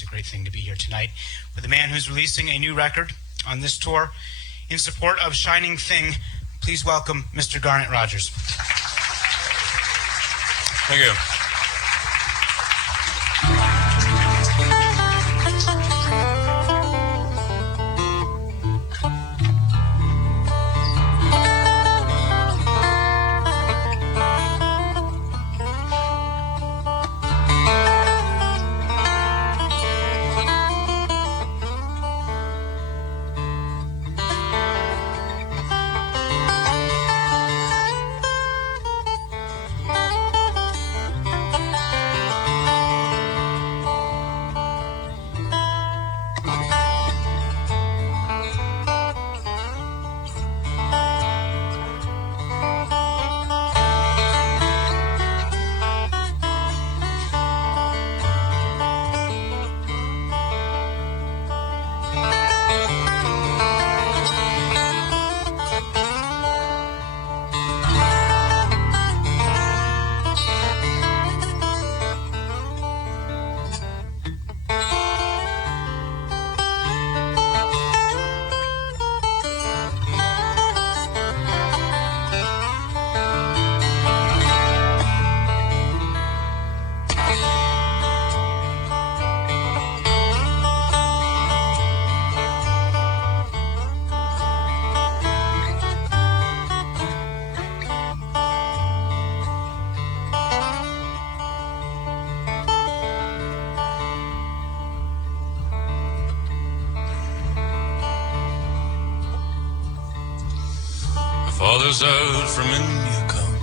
it's a great thing to be here tonight with a man who's releasing a new record on this tour in support of Shining Thing. Please welcome Mr. Garnet Rogers. Thank you. Fathers out from India come,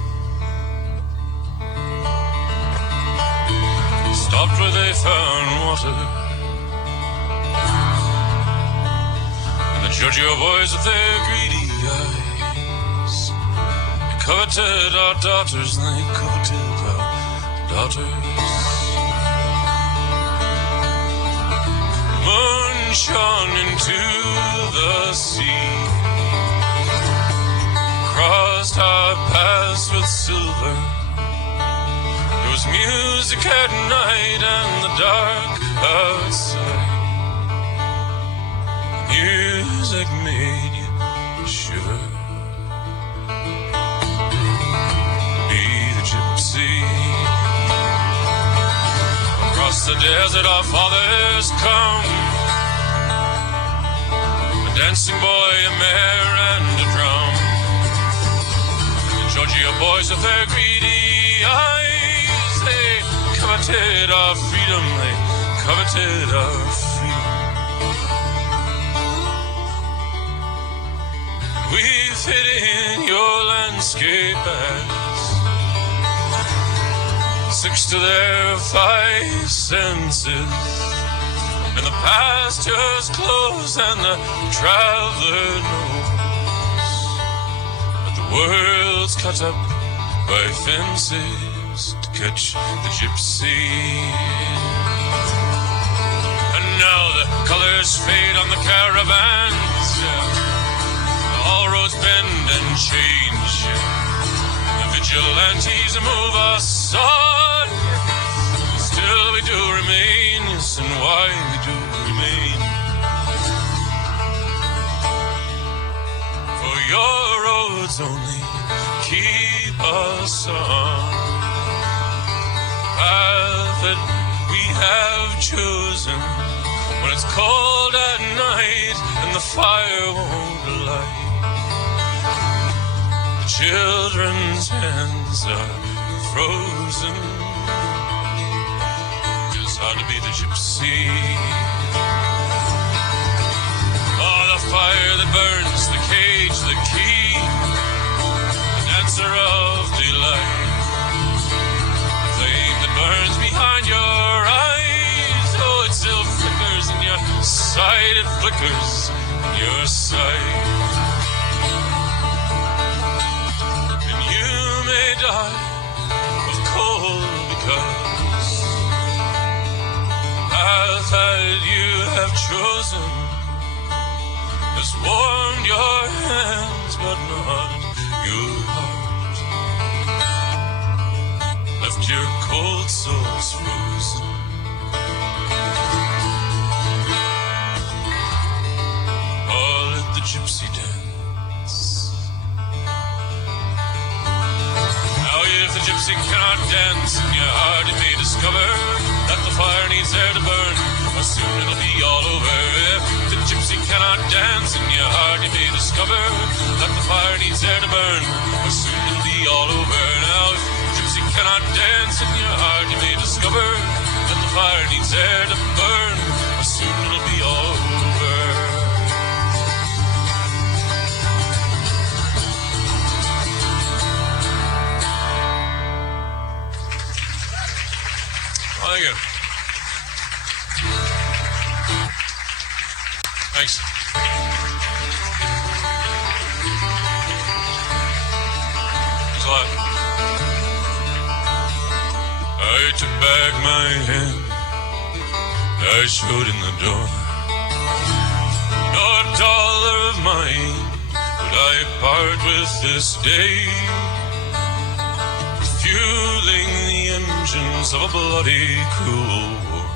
stopped where they found water, and the Giorgio boys with their greedy eyes, they coveted our daughters and they coveted our daughters. Moon shone into the sea, crossed our paths with silver. There was music at night and the dark outside. Music made you shiver. Be the gypsy. Across the desert our fathers come, a dancing boy, a mare and a drum. Giorgio boys with their greedy eyes, they coveted our freedom, they coveted our freedom. We fit in your landscape as six to their five senses, and the pasture's closed and the traveler knows world's cut up by fences to catch the gypsy. And now the colors fade on the caravans, all roads bend and change. The vigilantes move us on, still we do remain, yes, and why we do remain. For your roads only keep us on path that we have chosen. When it's cold at night and the fire won't light, the children's hands are frozen. It's hard to be the gypsy. Oh, the fire that burns, the cage, the key, dancer of delight, the flame that burns behind your eyes. Oh, it still flickers in your sight, it flickers in your sight. And you may die of cold because the path that you have chosen has warmed your hands but not your heart, left your cold souls frozen. it'll be all over. If the gypsy cannot dance in your heart, you may discover that the fire needs air to burn, but soon it'll be all over. Now, if the gypsy cannot dance in your heart, you may discover that the fire needs air to burn, but soon it'll be all over. Thank you. Thanks. Thanks a lot. I took back my hand, I showed in the door. Not a dollar of mine would I part with this day, fueling the engines of a bloody, cruel war.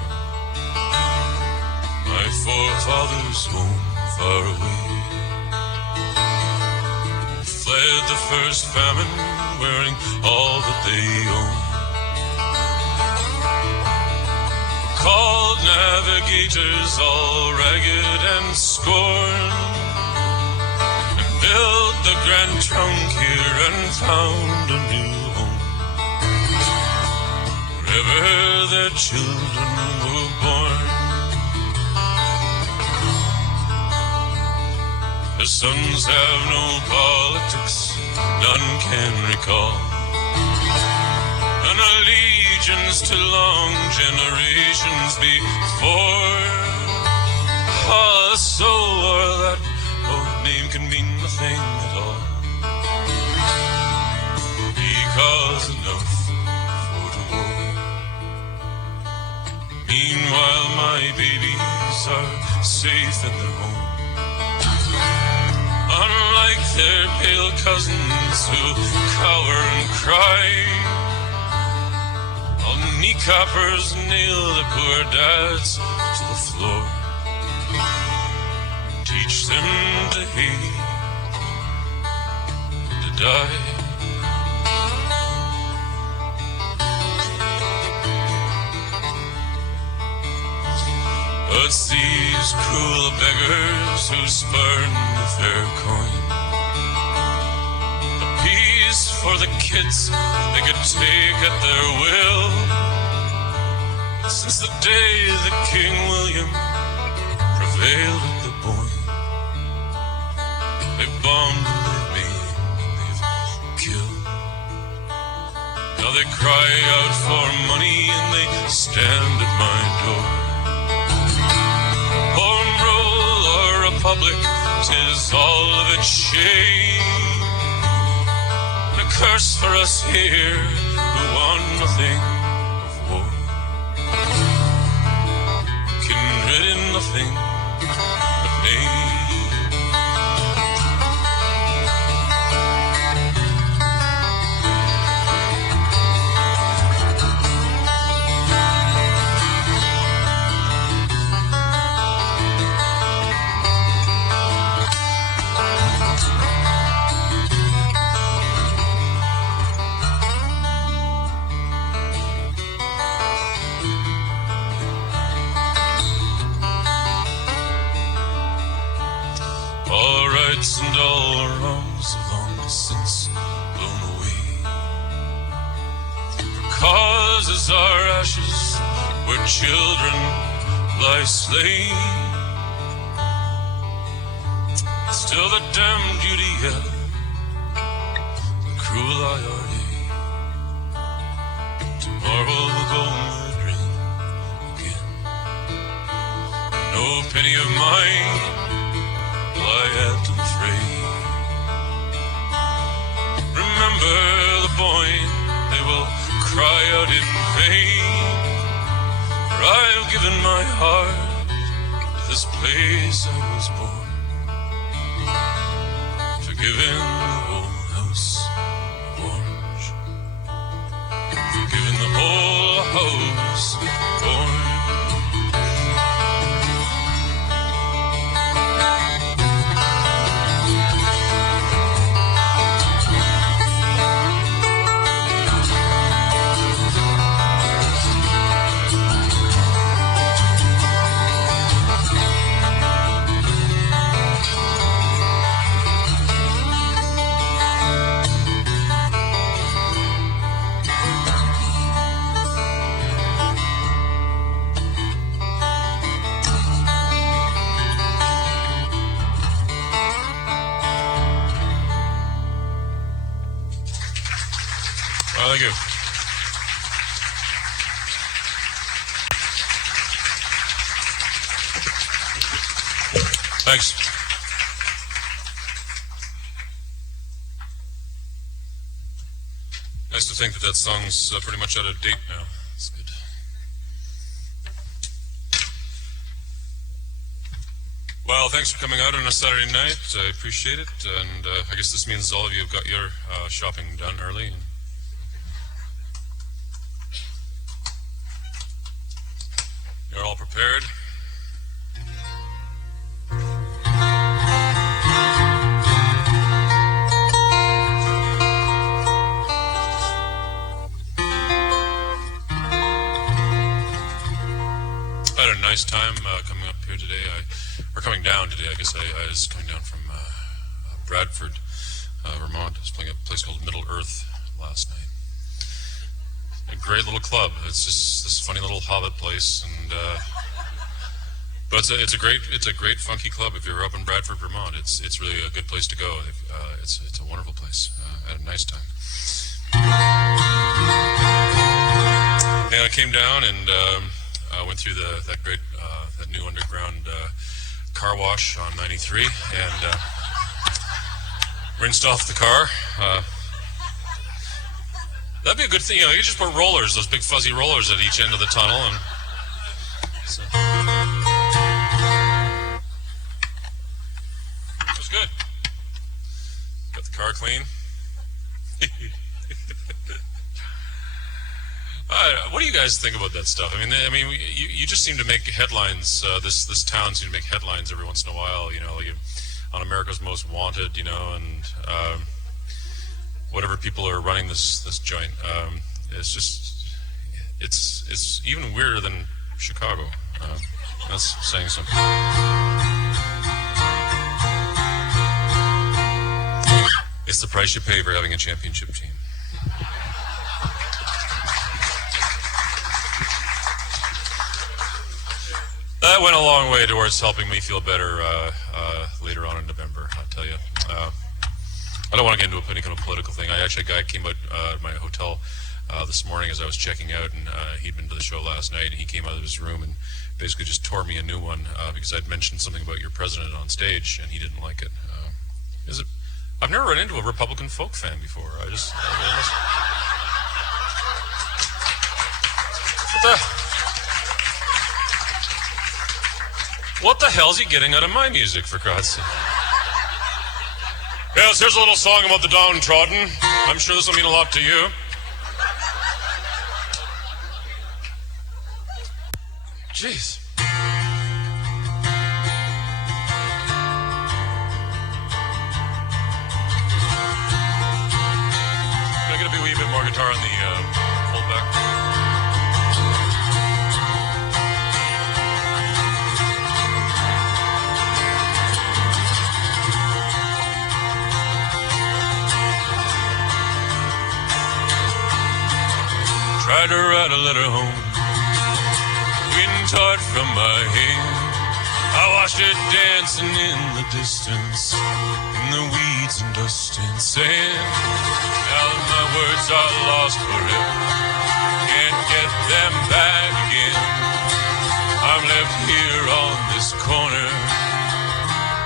My forefathers home far away fled the first famine, wearing all that they owned. Called navigators, all ragged and scorned, and built the Grand Trunk here and found a new home. Wherever their children were born, their sons have no politics, none can recall an allegiance to long generations before. Ah, so or that old name can mean nothing at all, because enough for the war. Meanwhile, my babies are safe in their home, unlike their pale cousins who cower and cry. All kneecappers nail their poor dads to the floor, teach them to hate, to die. But these cruel beggars who spurn the fair coin, a piece for the kids they could take at their will. Since the day that King William prevailed at the Boyne, they've bombed and they've made, they've killed. Now they cry out for money and they stand at my door. Home rule or republic, 'tis all of it shame, and a curse for us here who want nothing of war, kindred in nothing but name. And all wrongs have long since blown away. For causes our ashes where children lie slain, still the damned UDL, the cruel IRA. Tomorrow we'll go in the drain again. No penny of mine I had to fray. Remember the Boyne, they will cry out in vain, for I've given my heart to this place I was born, forgiven the whole house of Orange, forgiven the whole house of Orange. Thank you. Thanks. Nice to think that that song's pretty much out of date now. It's good. Well, thanks for coming out on a Saturday night. I appreciate it. And I guess this means all of you have got your shopping done early. And you're all prepared. I had a nice time coming up here today, or coming down today. I guess I was coming down from Bradford, Vermont. I was playing at a place called Middle Earth last night. A great little club. It's just this funny little hobbit place, and but it's a great funky club. If you're up in Bradford, Vermont, it's really a good place to go. It's a wonderful place. I had a nice time. And I came down and went through that great that new underground car wash on 93 and rinsed off the car. That'd be a good thing. You know, you just put rollers, those big fuzzy rollers at each end of the tunnel, and so. It was good. Got the car clean. What do you guys think about that stuff? I mean, you just seem to make headlines. This town seems to make headlines every once in a while. You know, like on America's Most Wanted. You know, and whatever people are running this joint. It's just it's even weirder than Chicago. That's saying something. It's the price you pay for having a championship team. That went a long way towards helping me feel better later on in November, I'll tell you. I don't want to get into any kind of political thing. A guy came out at my hotel this morning as I was checking out, and he'd been to the show last night, and he came out of his room and basically just tore me a new one because I'd mentioned something about your president on stage, and he didn't like it. I've never run into a Republican folk fan before. What the hell's he getting out of my music, for God's sake? Yes, here's a little song about the downtrodden. I'm sure this will mean a lot to you. Jeez. Can I get a wee bit more guitar on the foldback? Tried to write a letter home, wind tore from my hand. I watched it dancing in the distance, in the weeds and dust and sand. Now that my words are lost forever, can't get them back again. I'm left here on this corner,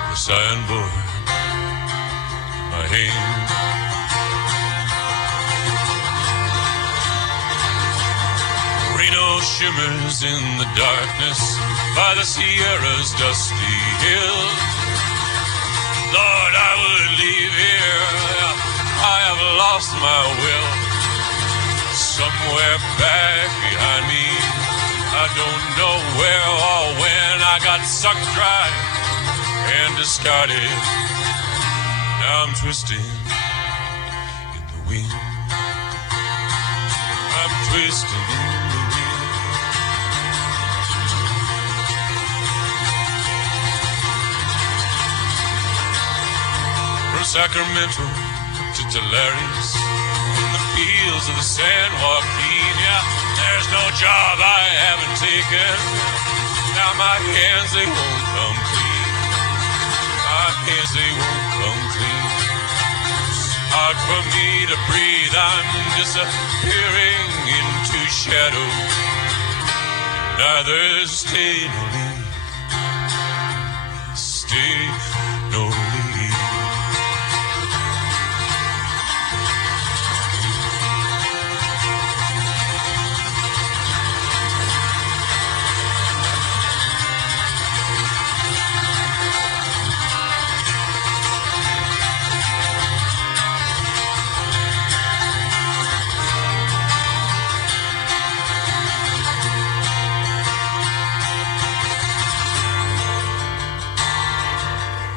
the signboard in my hand. Shimmers in the darkness by the Sierra's dusty hills. Lord, I would leave here. I have lost my will. Somewhere back behind me, I don't know where or when, I got sucked dry and discarded. Now I'm twisting in the wind. I'm twisting in the wind. Sacramento to Tulare, in the fields of the San Joaquin. Yeah, there's no job I haven't taken. Now my hands, they won't come clean. My hands, they won't come clean. Hard for me to breathe. I'm disappearing into shadow. Neither stay nor leave. Stay nor leave.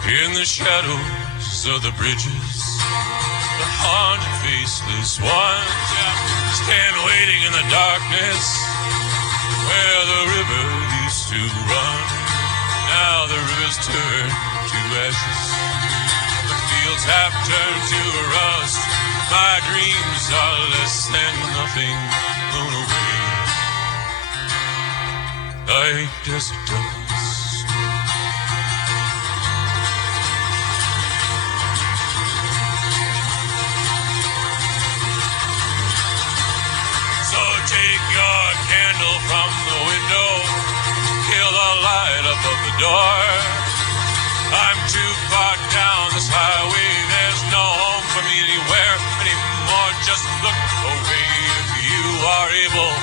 In the shadows of the bridges, the haunted faceless ones stand waiting in the darkness where the river used to run. Now the river's turned to ashes, the fields have turned to rust. My dreams are less than nothing, blown away like desert dust. Take your candle from the window, kill the light above the door. I'm too far down this highway, there's no home for me anywhere anymore. Just look away if you are able.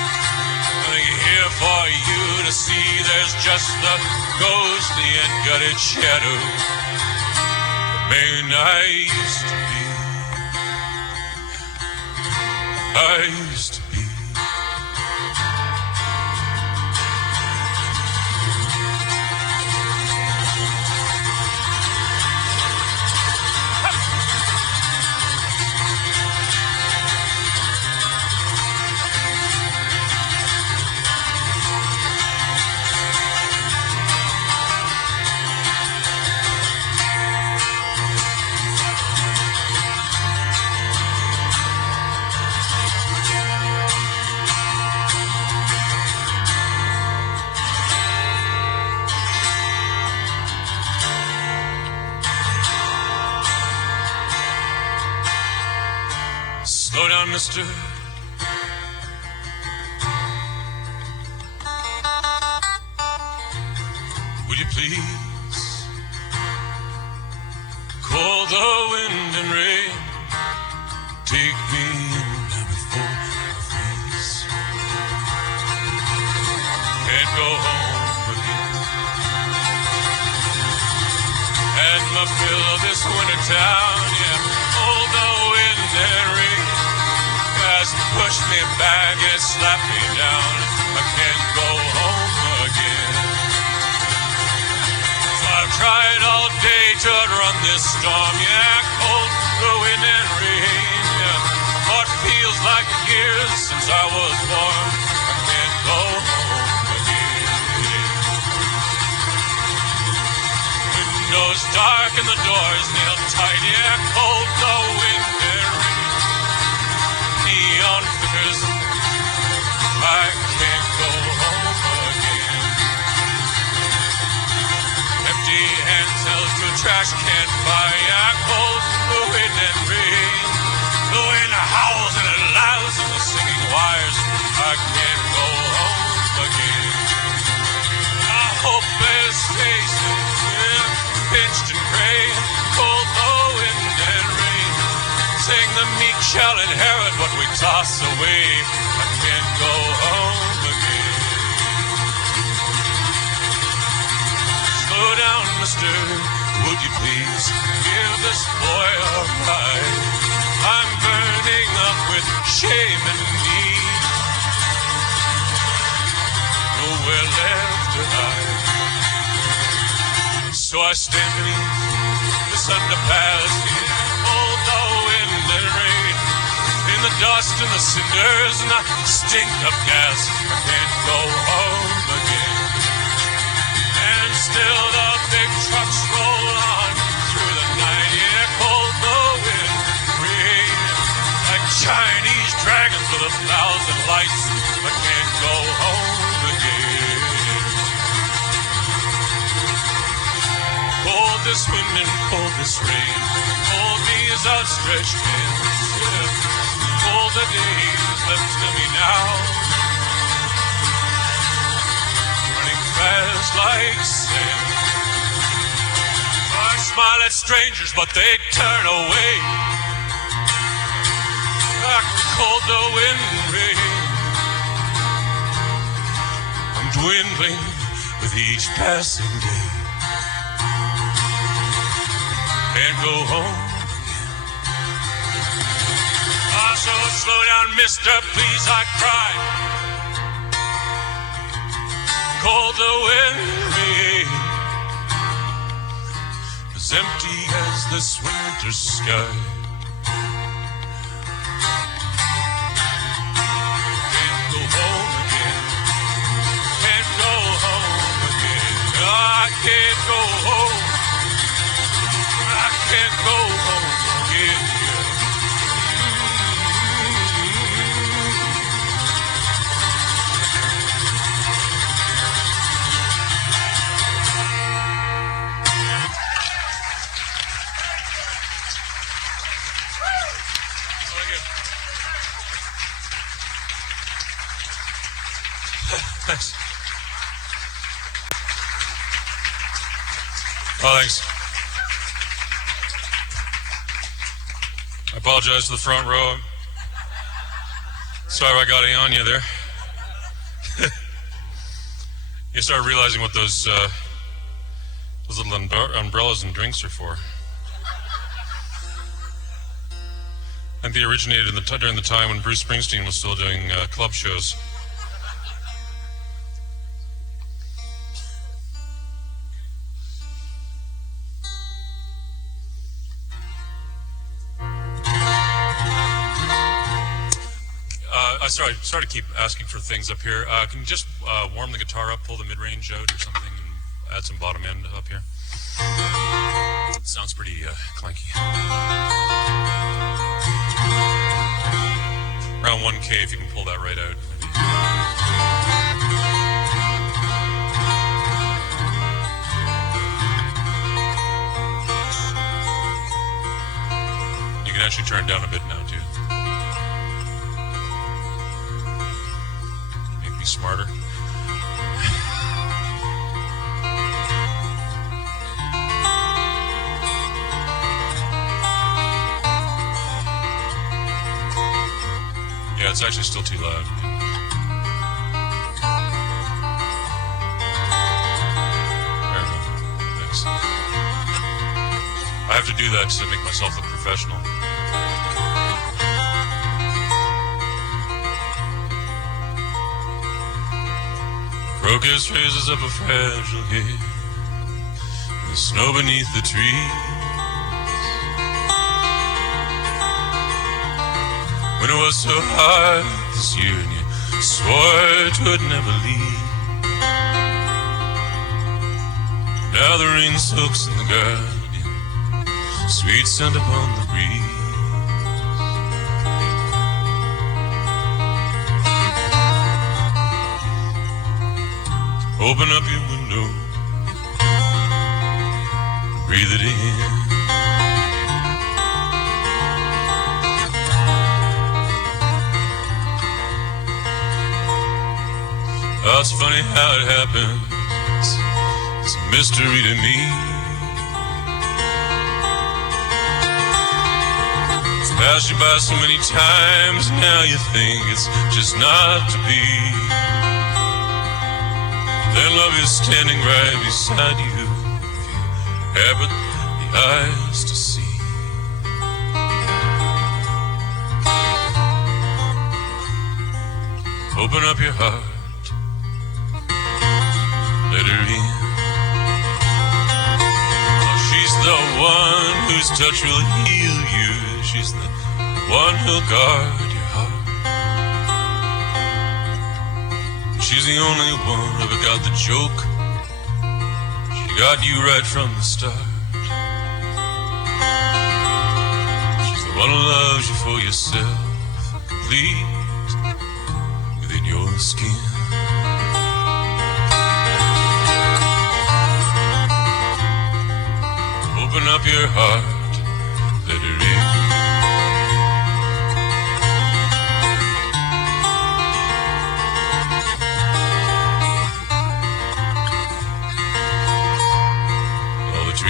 Nothing here for you to see, there's just the ghostly and gutted shadow the man I used to be. I used to be. Slow down, mister. Would you please? Cold the wind and rain, take me in now before I freeze. Can't go home again. Had my fill of this winter town, yeah. Cold the wind and rain. Push me back and slap me down. I can't go home again. So I've tried all day to outrun this storm. Yeah, cold, the wind and rain. Yeah, what feels like years since I was born. I can't go home again. Windows dark and the doors nailed tight. Yeah, cold, the wind and rain. Neon flickers, I can't go home again. Empty hands held to a trash can fire, cold, the wind and rain. The wind howls and it laughs in the singing wires. I can't go home again. A hopeless faces, yeah, pinched and gray, cold, the wind and rain. Sing the meek shall inherit what we toss away. I can't go home again. Slow down, mister, would you please give this boy a ride? I'm burning up with shame and need, nowhere left to hide. So I stand beneath this underpass here. Hold the wind and rain, in the dust and the cinders and the stink of gas. I can't go home again. And still the big trucks roll on through the night. Yeah, cold, the wind, rain, like Chinese dragons with 1,000 lights. I can't go home again. Cold this wind and cold this rain, cold these outstretched hands. All the days left to me now, running fast like sand. I smile at strangers, but they turn away. Like cold the wind and rain. I'm dwindling with each passing day. Can't go home. So slow down, mister, please, I cry. Cold the wind rain, as empty as this winter sky. Can't go home again. Can't go home again. I can't go home. I can't go home again. Thanks. Oh, thanks. I apologize to the front row. Sorry if I got any on you there. You start realizing what those little umbrellas and drinks are for. I think they originated during the time when Bruce Springsteen was still doing club shows. Sorry to keep asking for things up here. Can you just warm the guitar up, pull the mid-range out or something, and add some bottom end up here? It sounds pretty clanky. Around 1K, if you can pull that right out. Maybe. You can actually turn it down a bit now, too. Smarter. Yeah, it's actually still too loud. There we go. Thanks. I have to do that to make myself look professional. Crocus raises up a fragile head, the snow beneath the trees. Winter was so hard this year, and you swore it would never leave. Now the rain soaks in the garden, sweet scent upon the breeze. Open up your window, breathe it in. Oh, it's funny how it happens, it's a mystery to me. It's passed you by so many times, now you think it's just not to be. Then love is standing right beside you, if you have the eyes to see. Open up your heart, let her in. Oh, she's the one whose touch will heal you. She's the one who'll guard your heart. She's the only one who ever got the joke. She got you right from the start. She's the one who loves you for yourself, complete within your skin. Open up your heart, let her in.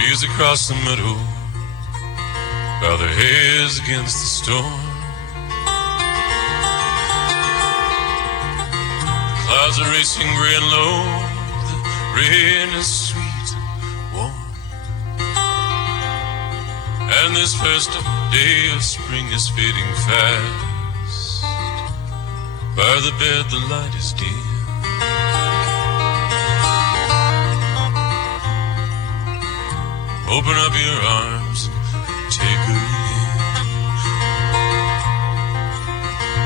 Trees across the meadow bow their heads against the storm. The clouds are racing gray and low. The rain is sweet and warm. And this first day of spring is fading fast. By the bed the light is dim. Open up your arms and take her in.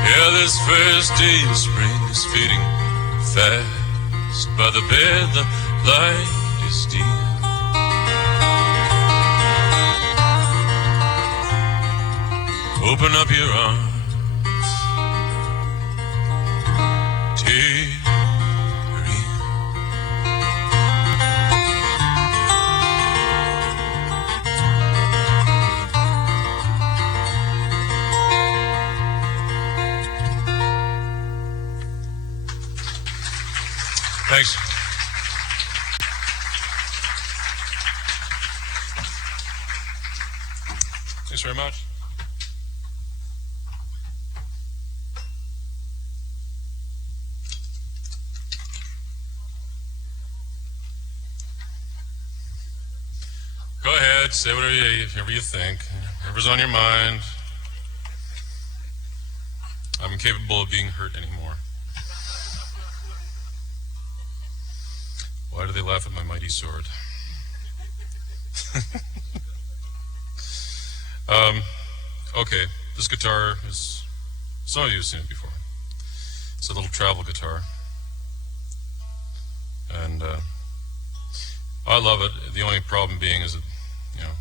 Yeah, this first day of spring is fading fast. By the bed the light is dim. Open up your arms. Take her in. Thanks. Thanks very much. Go ahead, say whatever you think, whatever's on your mind. I'm incapable of being hurt anymore. Why do they laugh at my mighty sword? Okay, this guitar is, some of you have seen it before. It's a little travel guitar. And I love it. The only problem being is that, you know,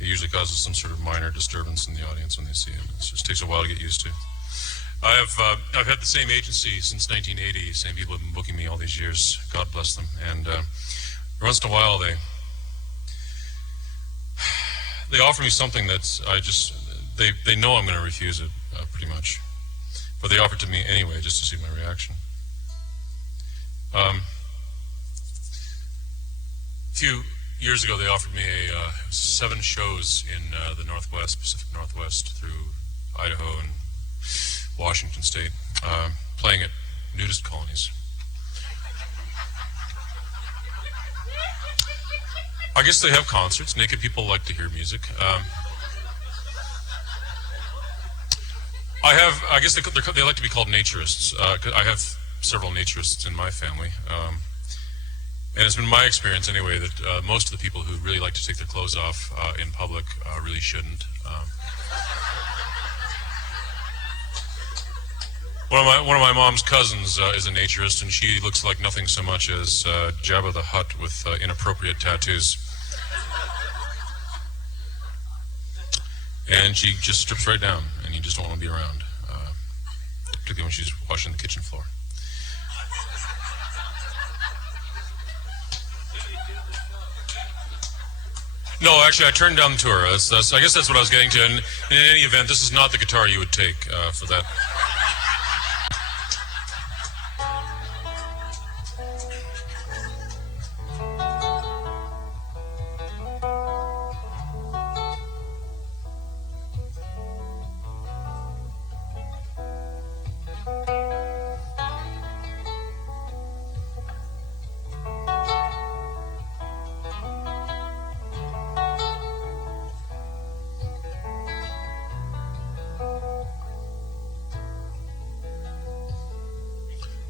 it usually causes some sort of minor disturbance in the audience when they see it. It just takes a while to get used to. I've had the same agency since 1980. Same people have been booking me all these years. God bless them. And once in a while they offer me something that's they know I'm going to refuse it pretty much, but they offer it to me anyway just to see my reaction. A few years ago, they offered me 7 shows in the Northwest, Pacific Northwest, through Idaho and Washington State, playing at nudist colonies. I guess they have concerts. Naked people like to hear music. I guess they like to be called naturists. I have several naturists in my family. And it's been my experience anyway that most of the people who really like to take their clothes off in public really shouldn't. One of my mom's cousins is a naturist, and she looks like nothing so much as Jabba the Hutt with inappropriate tattoos. And she just strips right down, and you just don't want to be around, particularly when she's washing the kitchen floor. No, actually, I turned down the tour. I guess that's what I was getting to. And in any event, this is not the guitar you would take for that.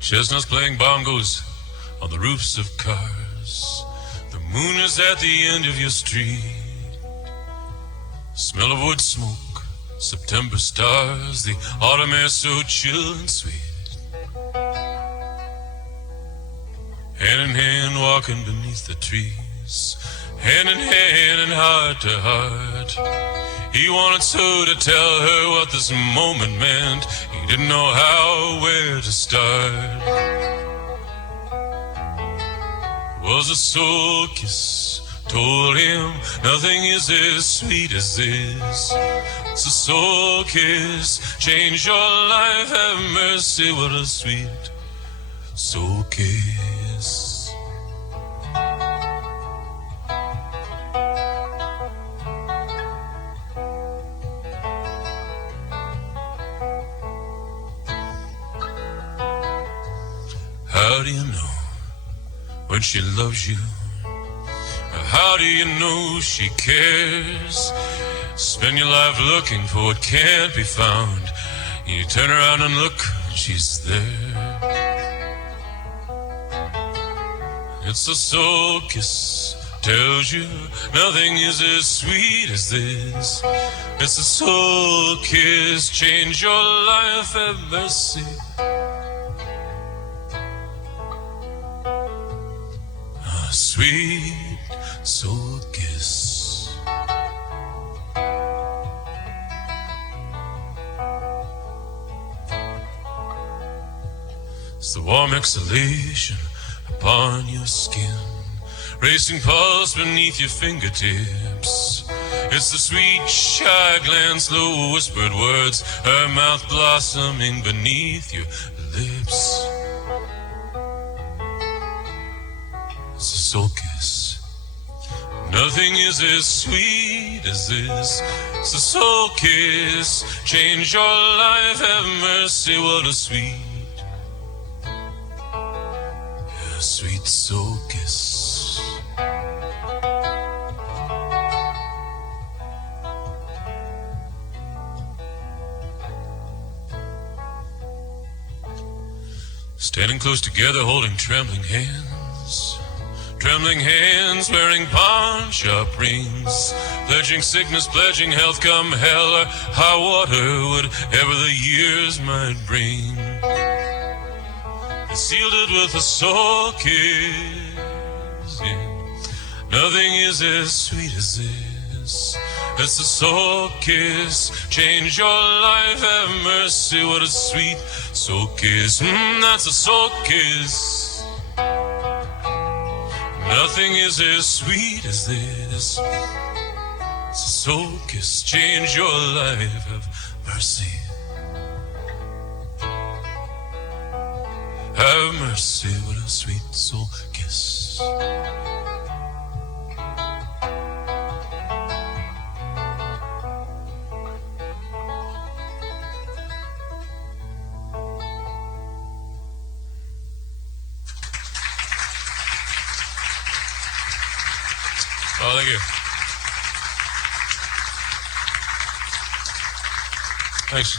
Chestnuts playing bongos on the roofs of cars. The moon is at the end of your street. Smell of wood smoke, September stars. The autumn air so chill and sweet. Hand in hand walking beneath the trees. Hand in hand and heart to heart. He wanted so to tell her what this moment meant. He didn't know how, where to start. It was a soul kiss, told him nothing is as sweet as this. It's a soul kiss, change your life, have mercy, what a sweet soul kiss. do you know when she loves you? How do you know she cares? Spend your life looking for what can't be found. You turn around and look, she's there. It's a soul kiss, tells you nothing is as sweet as this. It's a soul kiss, change your life, have mercy. A sweet soul kiss. It's the warm exhalation upon your skin, racing pulse beneath your fingertips. It's the sweet, shy glance, slow whispered words, her mouth blossoming beneath your lips. It's a soul kiss. Nothing is as sweet as this. It's a soul kiss. Change your life, have mercy, what a sweet, sweet soul kiss. Standing close together, holding trembling hands. Trembling hands, wearing pawn-shop rings. Pledging sickness, pledging health, come hell or high water, whatever the years might bring. They sealed it with a soul kiss. Yeah. Nothing is as sweet as this. It's a soul kiss. Change your life, have mercy, what a sweet soul kiss. That's a soul kiss. Nothing is as sweet as this. It's a soul kiss. Change your life, have mercy. Have mercy, what a sweet soul kiss. Oh, thank you. Thanks.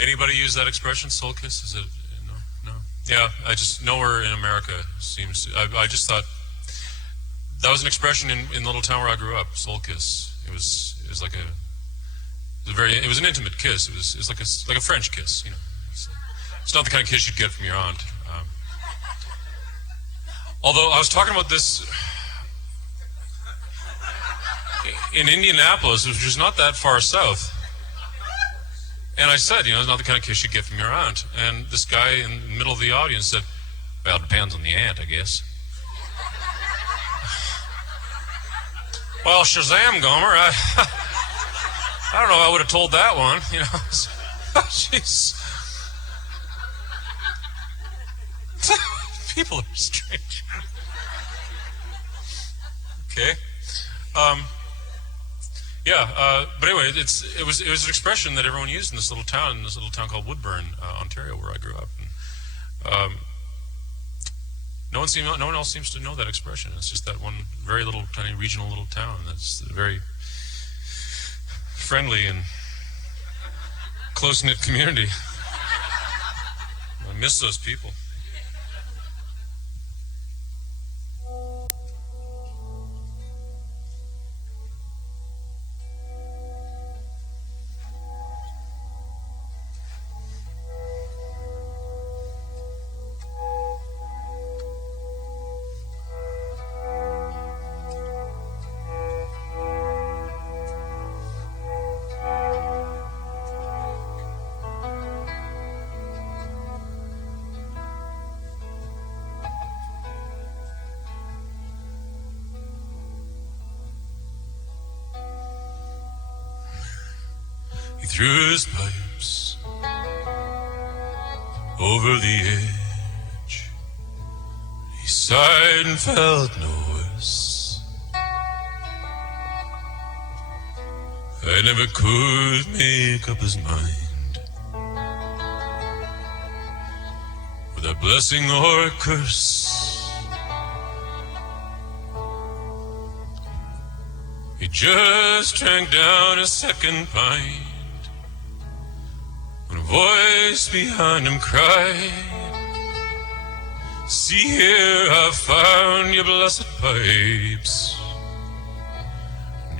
Anybody use that expression, soul kiss? Is it no? Yeah, I just nowhere in America seems to. I just thought that was an expression in the little town where I grew up. Soul kiss. It was like it was an intimate kiss. It was like a French kiss. You know, it's not the kind of kiss you'd get from your aunt. Although I was talking about this in Indianapolis, which is not that far south. And I said, it's not the kind of kiss you get from your aunt. And this guy in the middle of the audience said, well, it depends on the aunt, I guess. Well, Shazam, Gomer, I don't know if I would have told that one, Jeez. People are strange. Okay. But anyway, it was an expression that everyone used in this little town called Woodburn, Ontario, where I grew up. And, no one else seems to know that expression. It's just that one very little, tiny regional little town that's very friendly and close-knit community. I miss those people. He threw his pipes over the edge. He sighed and felt no worse. I never could make up his mind without blessing or curse. He just drank down a second pint when a voice behind him cried, "See here, I've found your blessed pipes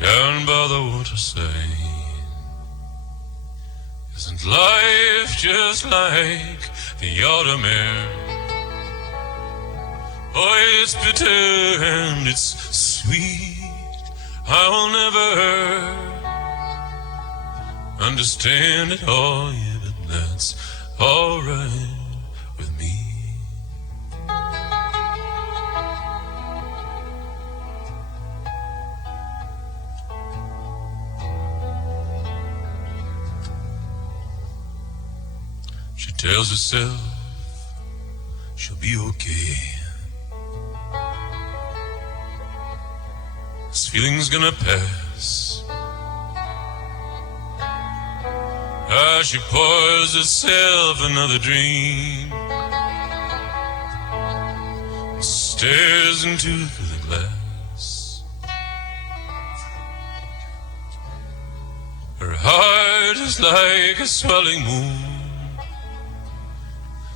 down by the waterside. Isn't life just like the autumn air? Oh, it's bitter and it's sweet. I will never understand it all, yeah, but that's all right with me." She tells herself she'll be okay. This feeling's gonna pass. As she pours herself another drink, stares into the glass. Her heart is like a swelling moon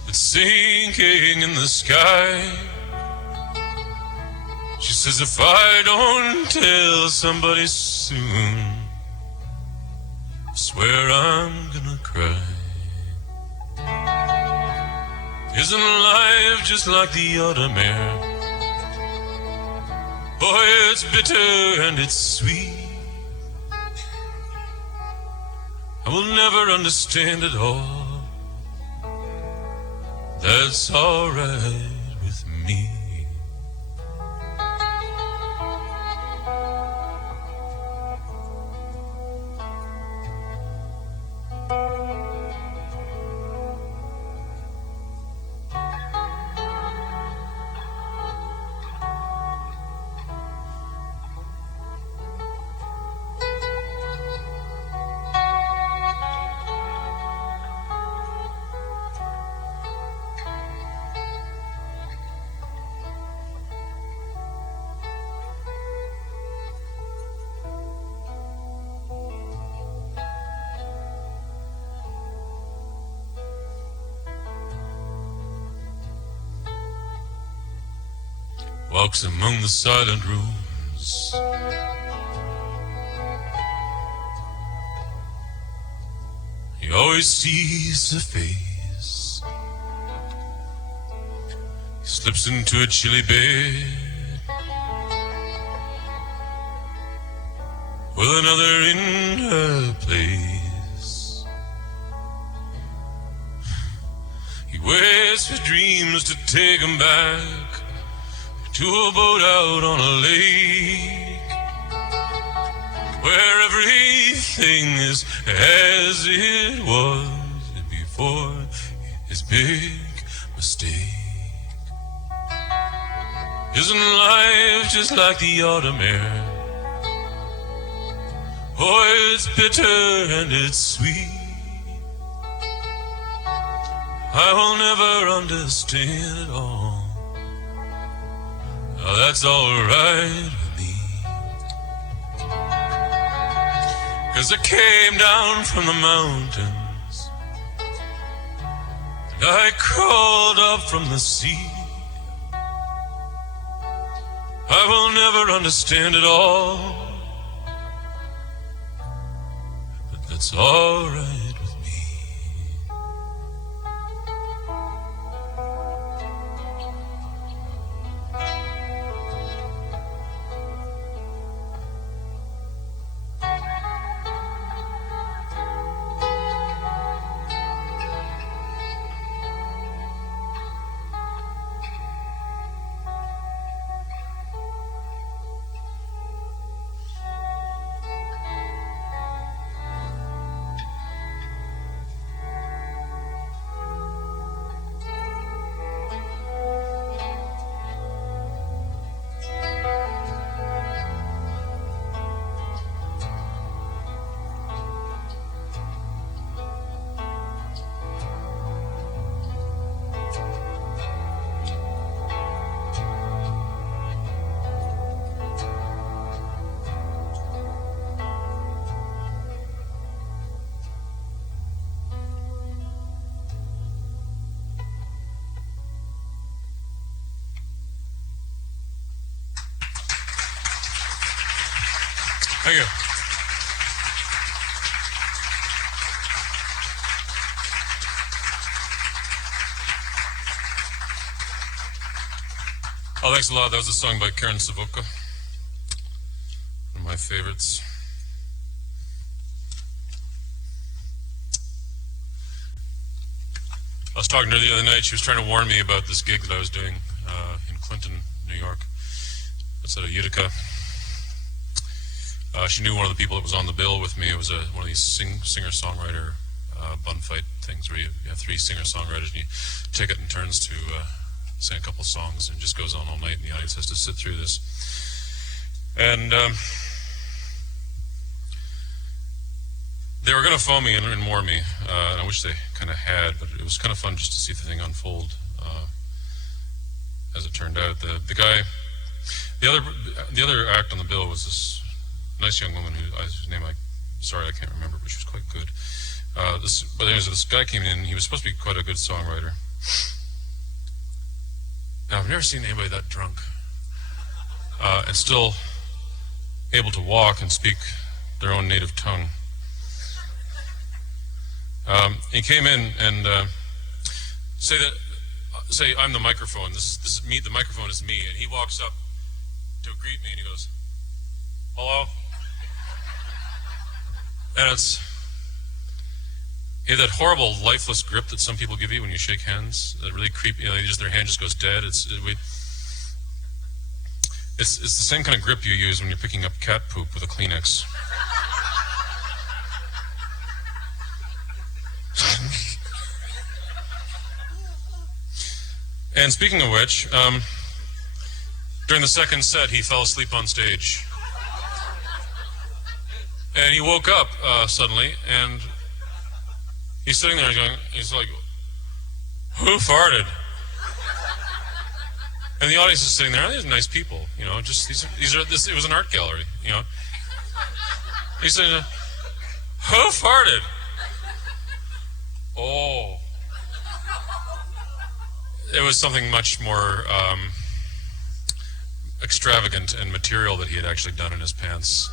that's sinking in the sky. She says, if I don't tell somebody soon, I swear I'm gonna cry. Isn't life just like the autumn air? Boy, it's bitter and it's sweet. I will never understand it all. That's all right with me. Walks among the silent rooms, he always sees a face. He slips into a chilly bed with another in her place. He waits for dreams to take him back to a boat out on a lake, where everything is as it was before his big mistake. Isn't life just like the autumn air? Oh, it's bitter and it's sweet. I will never understand it all. Oh, that's all right with me. 'Cause I came down from the mountains and I crawled up from the sea. I will never understand it all, but that's all right with me. Thank you. Oh, thanks a lot. That was a song by Karen Savoca. One of my favorites. I was talking to her the other night. She was trying to warn me about this gig that I was doing in Clinton, New York. It's at a Utica. She knew one of the people that was on the bill with me. It was one of these singer-songwriter bun fight things where you have three singer-songwriters and you take it in turns to sing a couple of songs, and it just goes on all night, and the audience has to sit through this. And they were going to phone me and warn me, and I wish they kind of had, but it was kind of fun just to see the thing unfold. As it turned out, the guy, the other act on the bill was this nice young woman whose name I can't remember, but she was quite good. But anyways, this guy came in. He was supposed to be quite a good songwriter. Now, I've never seen anybody that drunk and still able to walk and speak their own native tongue. He came in and say I'm the microphone. This is me. The microphone is me. And he walks up to greet me and he goes, "Hello." And you have that horrible lifeless grip that some people give you when you shake hands. That really creepy. Their hand just goes dead. It's the same kind of grip you use when you're picking up cat poop with a Kleenex. And speaking of which, during the second set, he fell asleep on stage. And he woke up suddenly, and he's sitting there going, he's like, "Who farted?" And the audience is sitting there, and these are nice people, just it was an art gallery, He's saying, "Who farted?" Oh. It was something much more extravagant and material that he had actually done in his pants.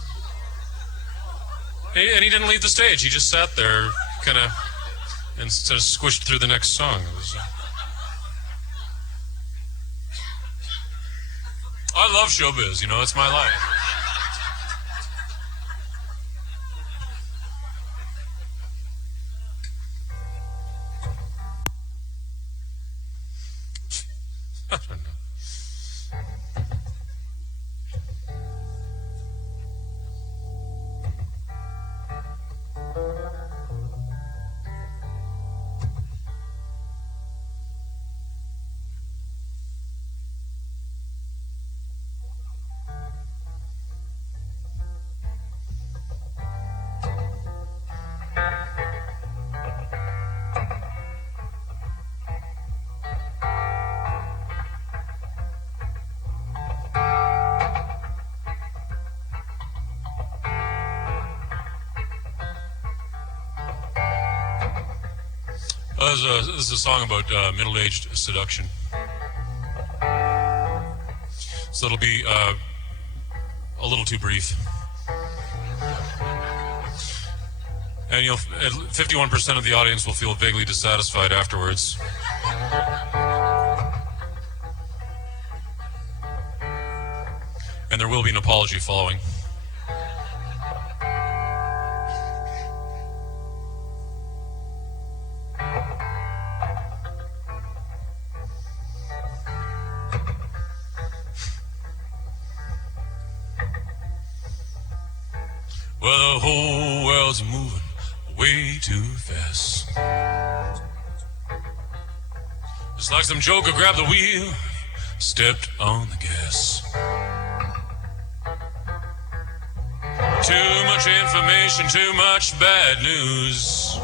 And he didn't leave the stage. He just sat there kind of and sort of squished through the next song. It was, I love showbiz, it's my life. I don't know. This is a song about middle-aged seduction. So it'll be a little too brief. And 51% of the audience will feel vaguely dissatisfied afterwards. And there will be an apology following. Well, the whole world's moving way too fast. It's like some joker grabbed the wheel, stepped on the gas. Too much information, too much bad news.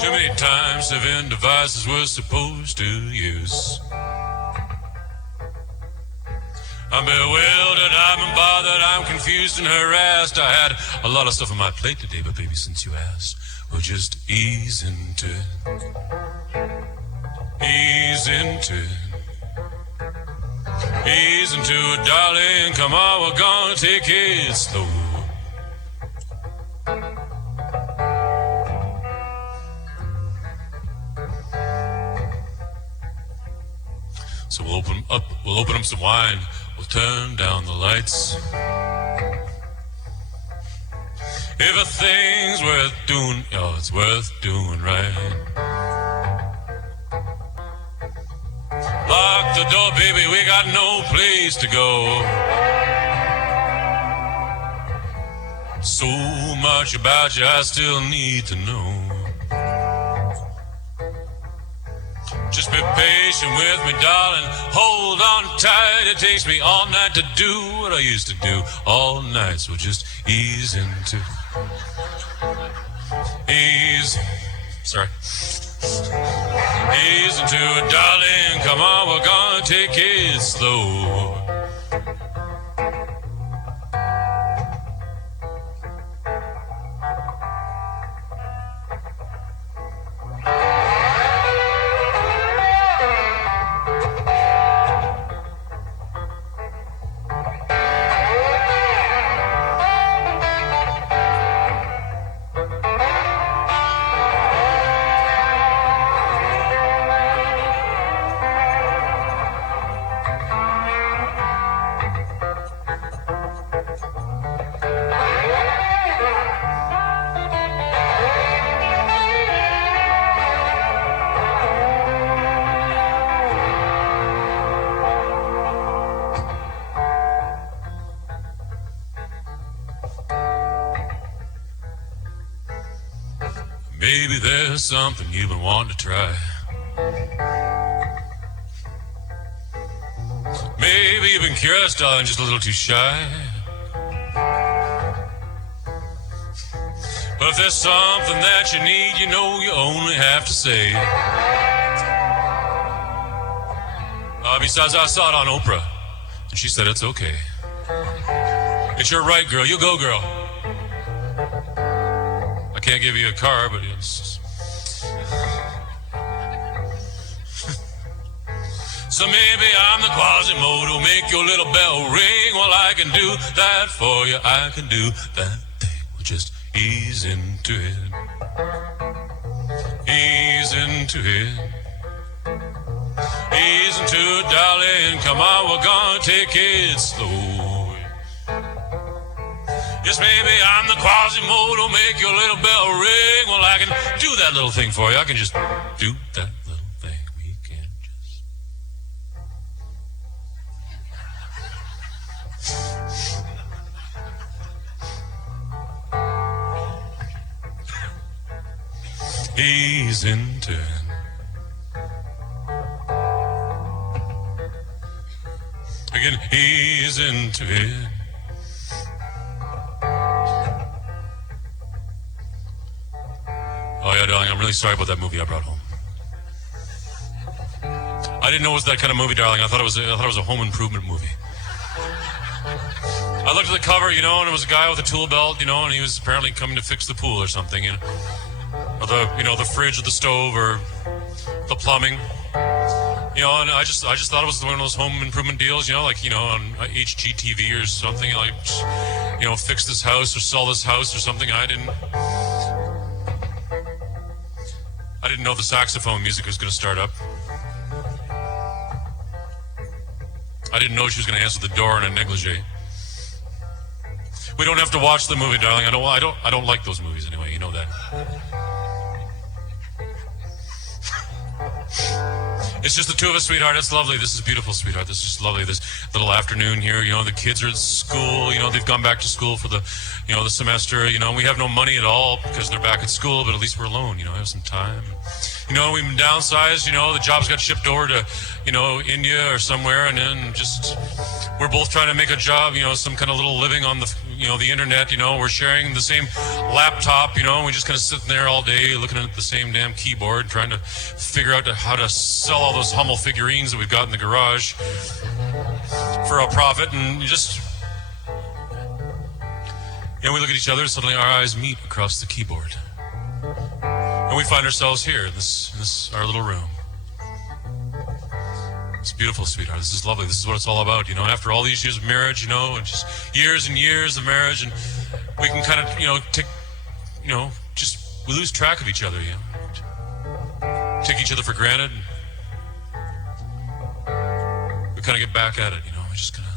Too many times saving devices we're supposed to use. I'm bewildered, I'm bothered, I'm confused and harassed. I had a lot of stuff on my plate today, but baby, since you asked, we'll just ease into it. Ease into it. Ease into it, darling. Come on, we're gonna take it slow. So we'll open up some wine. We'll turn down the lights. Everything's worth doing, oh, it's worth doing right. Lock the door, baby, we got no place to go. So much about you I still need to know. Just be patient with me, darling. Hold on tight. It takes me all night to do what I used to do all night. So just ease into sorry. Ease into it, darling. Come on, we're gonna take it slow. Maybe there's something you've been wanting to try. Maybe you've been curious, darling, just a little too shy. But if there's something that you need, you know you only have to say. Besides, I saw it on Oprah, and she said it's okay. It's your right, girl. You go, girl. I can't give you a car, but it's... So maybe I'm the Quasimodo, make your little bell ring. Well, I can do that for you. I can do that thing. We'll just ease into it. Ease into it. Ease into it, darling. Come on, we're gonna take it slow. Yes, maybe I'm the Quasimodo, make your little bell ring. Well, I can do that little thing for you. I can just do that little thing. We can just... Ease into it. Again, ease into it. Oh yeah, darling, I'm really sorry about that movie I brought home. I didn't know it was that kind of movie, darling. I thought it was a home improvement movie. I looked at the cover, you know, and it was a guy with a tool belt, you know, and he was apparently coming to fix the pool or something, you know, or the fridge or the stove or the plumbing. You know, and I just thought it was one of those home improvement deals, you know, like, you know, on HGTV or something, like, you know, fix this house or sell this house or something. I didn't know the saxophone music was going to start up. I didn't know she was going to answer the door in a negligee. We don't have to watch the movie, darling. I don't like those movies anyway. You know that. It's just the two of us, sweetheart. It's lovely. This is beautiful, sweetheart. This is just lovely. This little afternoon here, you know, the kids are at school. You know, they've gone back to school for the, you know, the semester. You know, we have no money at all because they're back at school, but at least we're alone. You know, I have some time. You know, we've been downsized. You know, the jobs got shipped over to, you know, India or somewhere, and then just we're both trying to make a job. You know, some kind of little living on the, you know, the internet. You know, we're sharing the same laptop. You know, and we just kind of sitting there all day looking at the same damn keyboard, trying to figure out how to sell all those Hummel figurines that we've got in the garage for a profit, and you just, you know, we look at each other, and suddenly our eyes meet across the keyboard, and we find ourselves here in this our little room. It's beautiful, sweetheart. This is lovely. This is what it's all about, after all these years of marriage, and just years and years of marriage, and we can kind of, take, just, we lose track of each other, take each other for granted. We kind of get back at it, we just kind of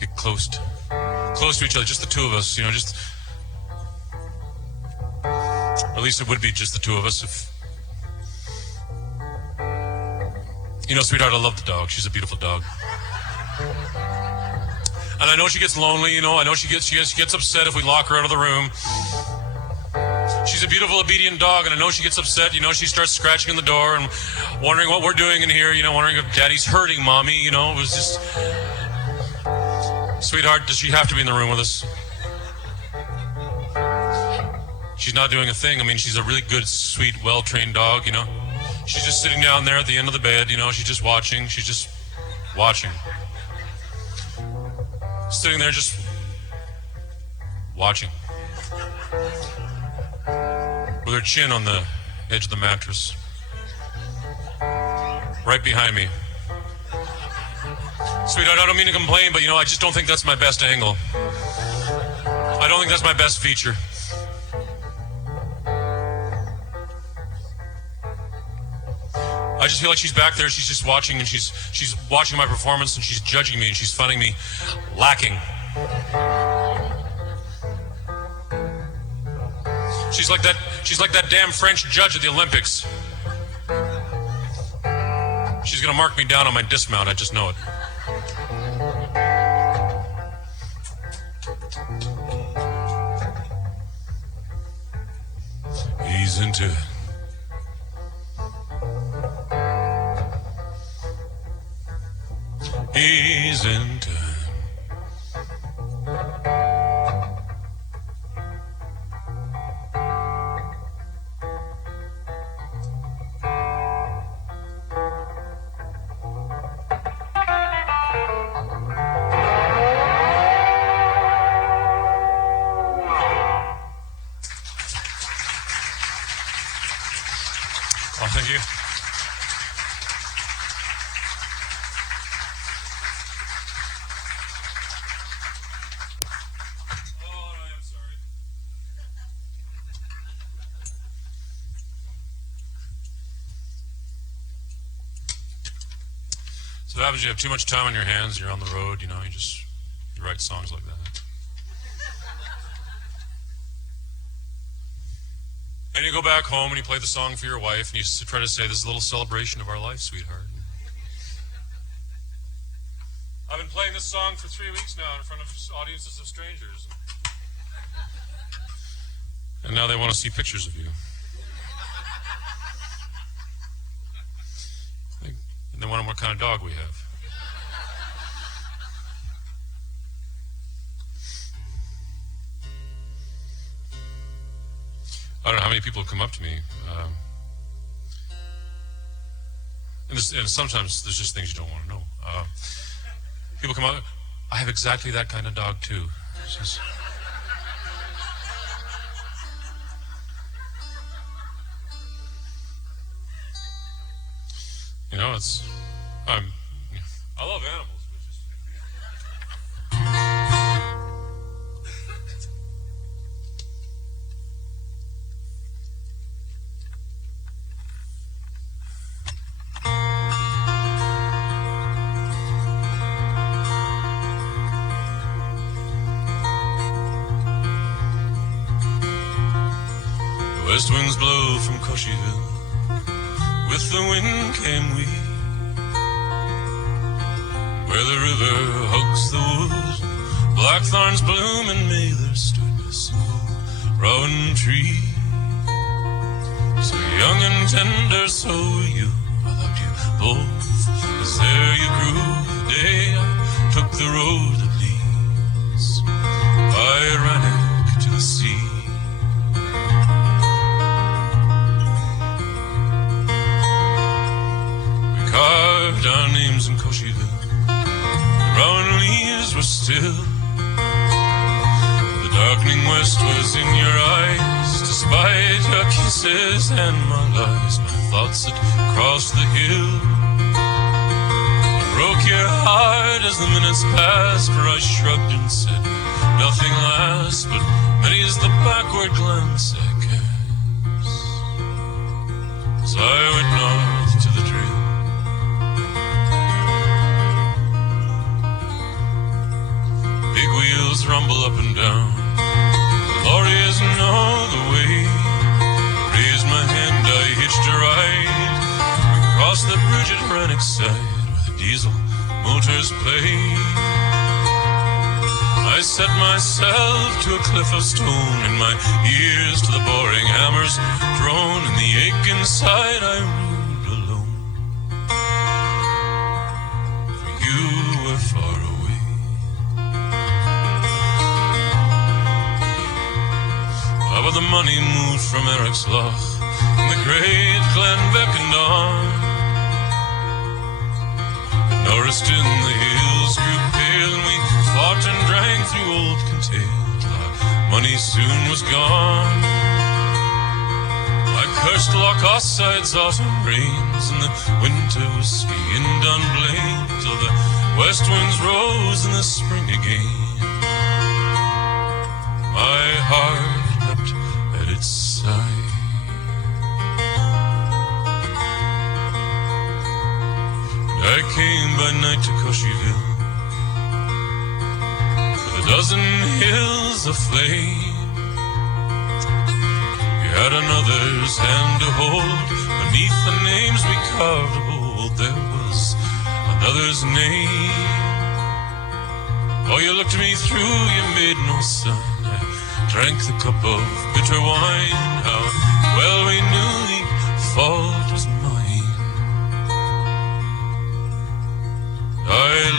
get close to each other, just the two of us, just, at least it would be just the two of us if, sweetheart, I love the dog. She's a beautiful dog. And I know she gets lonely, I know she gets upset if we lock her out of the room. She's a beautiful, obedient dog, and I know she gets upset, she starts scratching on the door and wondering what we're doing in here, wondering if Daddy's hurting Mommy, it was just... Sweetheart, does she have to be in the room with us? She's not doing a thing. I mean, she's a really good, sweet, well-trained dog, She's just sitting down there at the end of the bed, she's just watching. She's just watching. Sitting there just watching. With her chin on the edge of the mattress. Right behind me. Sweetheart, I don't mean to complain, but I just don't think that's my best angle. I don't think that's my best feature. I just feel like she's back there, she's just watching, and she's watching my performance, and she's judging me, and she's finding me lacking. She's like that damn French judge at the Olympics. She's gonna mark me down on my dismount, I just know it. He's into it. He's into it. Oh, thank you. Oh, I am sorry. So what happens, you have too much time on your hands, you're on the road, you write songs like that. And you go back home and you play the song for your wife and you try to say, this is a little celebration of our life, sweetheart. I've been playing this song for 3 weeks now in front of audiences of strangers. And now they want to see pictures of you. And they want to know what kind of dog we have. I don't know how many people have come up to me. And sometimes there's just things you don't want to know. People come up, I have exactly that kind of dog too. It's just, I love animals. West winds blow from Coshieville, with the wind came we, where the river hugs the wood, blackthorns bloom and May there stood a single rowan tree. So young and tender, so were you, I loved you both, as there you grew the day I took the road that leads ironic to the sea. Carved our names in Coshieville. The rowan leaves were still. The darkening west was in your eyes, despite your kisses and my lies, my thoughts that crossed the hill. as the minutes passed, for I shrugged and said, nothing lasts, but many is the backward glance I cast. As I went north to the drill, big wheels rumble up and down, the lorries know the way. Raised my hand, I hitched a ride across the bridge at Rannoch side, where the diesel motors play. I set myself to a cliff of stone, and my ears to the boring hammers drone. In the ache inside I rode alone, for you were far away. But the money moved from Eric's Loch, and the great Glen beckoned on. Norris in the hills grew pale, and we fought and drank through old Kintail. Money soon was gone. I cursed Loch Ausside's autumn rains, and the winter whiskey in Dunblane, till the west winds rose in the spring again. My heart leapt at its side. I came by night to Coshieville, with a dozen hills aflame. We had another's hand to hold, beneath the names we carved of old there was another's name. Oh, you looked me through, you made no sign. I drank the cup of bitter wine. How well we knew the fault was mine. I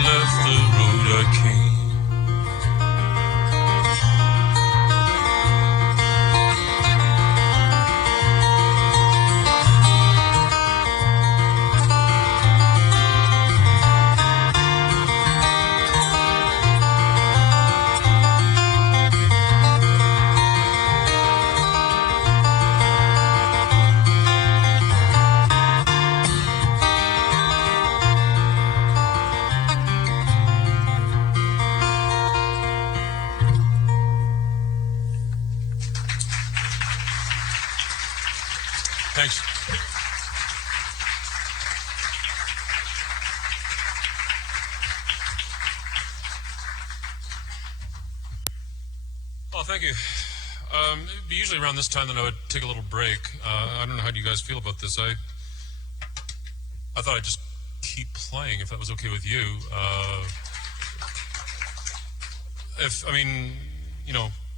left the road I came. Thanks. Oh, thank you. It'd be usually around this time that I would take a little break. I don't know how you guys feel about this. I thought I'd just keep playing if that was okay with you.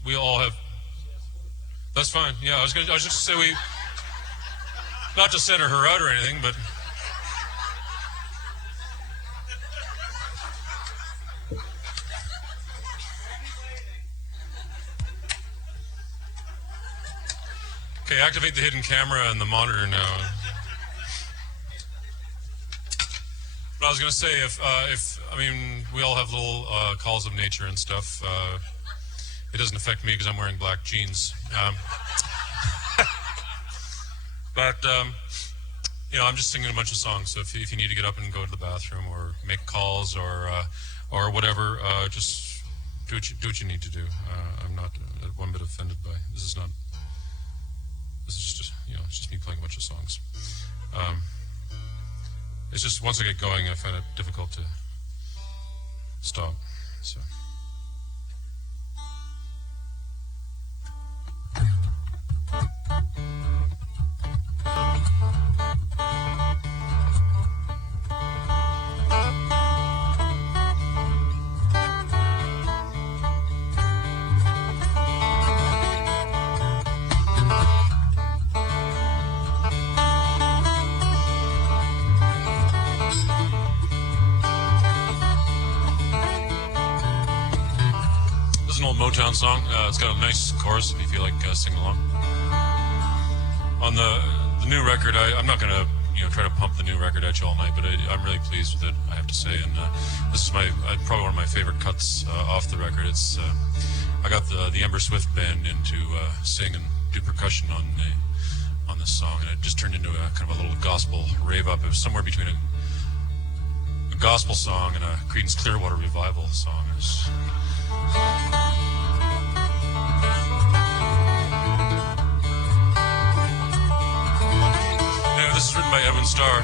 We all have. That's fine. Yeah, I was just gonna say we. Not to center her out or anything, but. Okay, activate the hidden camera and the monitor now. But I was going to say, we all have little calls of nature and stuff. It doesn't affect me because I'm wearing black jeans. I'm just singing a bunch of songs. So if you need to get up and go to the bathroom or make calls or whatever, just do what you need to do. I'm not one bit offended by this. Is just it's just me playing a bunch of songs. It's just once I get going, I find it difficult to stop. So. Motown song. It's got a nice chorus if you feel like singing along. On the new record, I'm not going to try to pump the new record at you all night, but I'm really pleased with it, I have to say. And this is probably one of my favorite cuts off the record. It's I got the Ember Swift band in to sing and do percussion on this song, and it just turned into a kind of a little gospel rave up. It was somewhere between a gospel song and a Creedence Clearwater Revival song. Yeah, this is written by Evan Starr.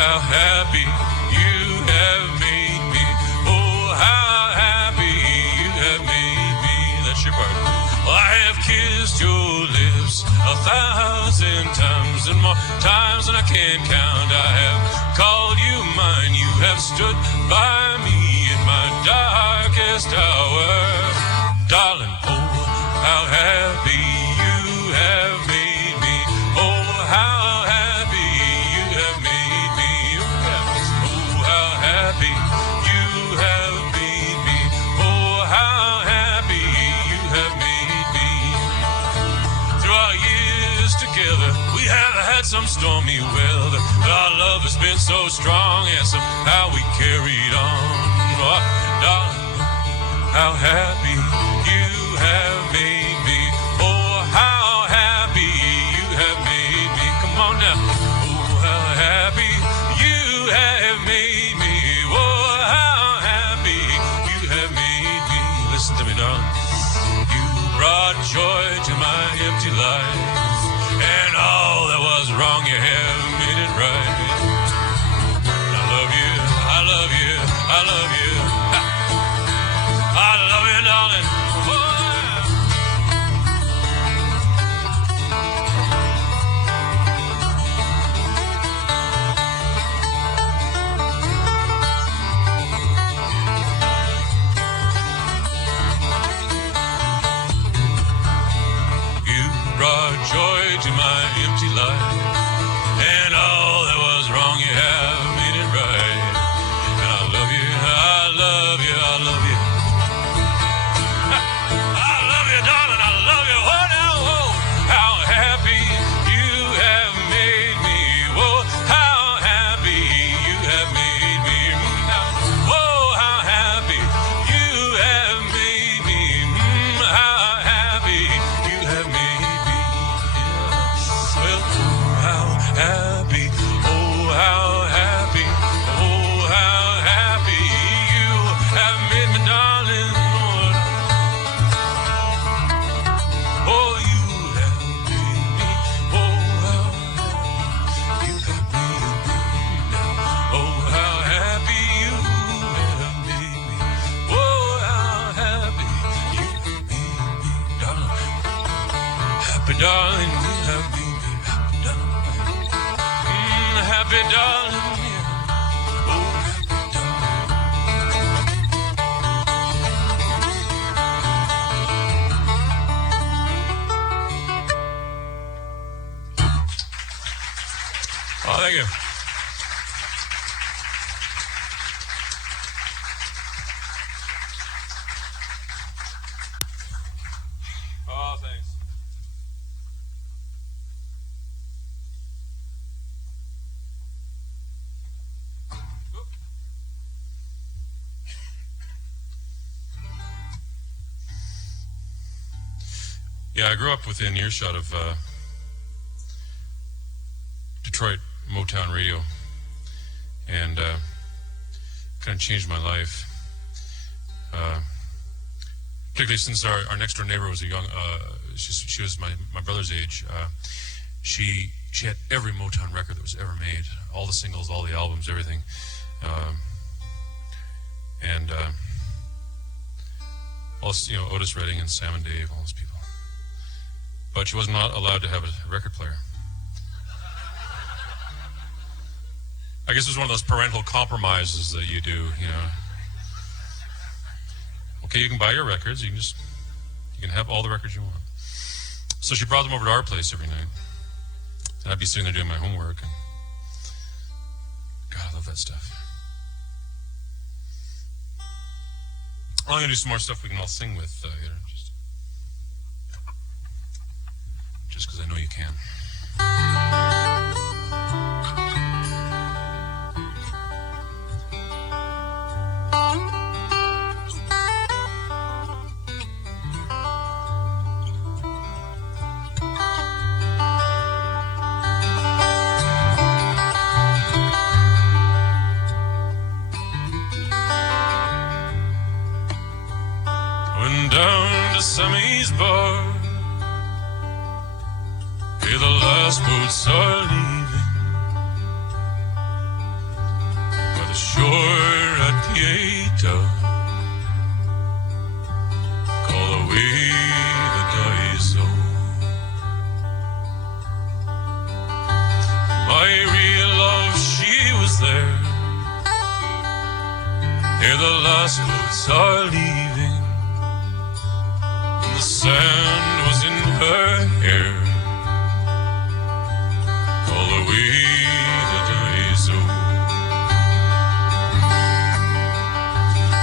How happy you have made me. Oh, how happy you have made me. That's your part. I have kissed your lips 1,000 times and more times than I can count. I have called you mine. You have stood by me in my darkest hour. Darling, oh, how happy you have made me. Oh, how happy you have made me. Oh, how happy you have made me. Oh, how happy you have made me. Through our years together, we have had some stormy weather, but our love has been so strong, and somehow we carried on. Oh, darling, how happy you have made me. Oh, how happy you have made me. Come on now. Oh, how happy you have made me. Oh, how happy you have made me. Listen to me, darling. You brought joy to my empty life, and all that was wrong, you have made it right. I love you, I love you, I love you. I love you, darling. Oh, yeah. You brought joy to my empty life, and all that was wrong, you have made it right. And I love you, I love you, I love you. I love you, darling, I love you. Oh, now, oh, how happy you have made me. Oh, how happy you have made me. Oh, how happy you have made me. How happy you have made me. Well, oh, how happy. Oh, how happy. Oh, how happy you have made me, darling. Oh, you have made me. Oh, how happy you have made me. Oh, how happy you have made me. Oh, how happy you have made me, darling. Happy, darling, you have made me. Happy, darling. Happy, darling. Yeah. Oh, happy, darling. Oh, thank you. Oh, thanks. Yeah, I grew up within earshot of Detroit Motown radio, and kind of changed my life. Particularly since our next door neighbor was a young, she was my brother's age. She had every Motown record that was ever made, all the singles, all the albums, everything, and all, Otis Redding and Sam and Dave, all those people. But she was not allowed to have a record player. I guess it was one of those parental compromises that you do, Okay, you can buy your records. You can have all the records you want. So she brought them over to our place every night, and I'd be sitting there doing my homework. And God, I love that stuff. I'm gonna do some more stuff we can all sing with. just because I know you can. Went down to Sammy's bar. Hey, the last boats are leaving by the shore at Pieta. Call away the Daiso. My real love, she was there. Here the last boats are leaving. The sand was in her hair. Call away the Daiso.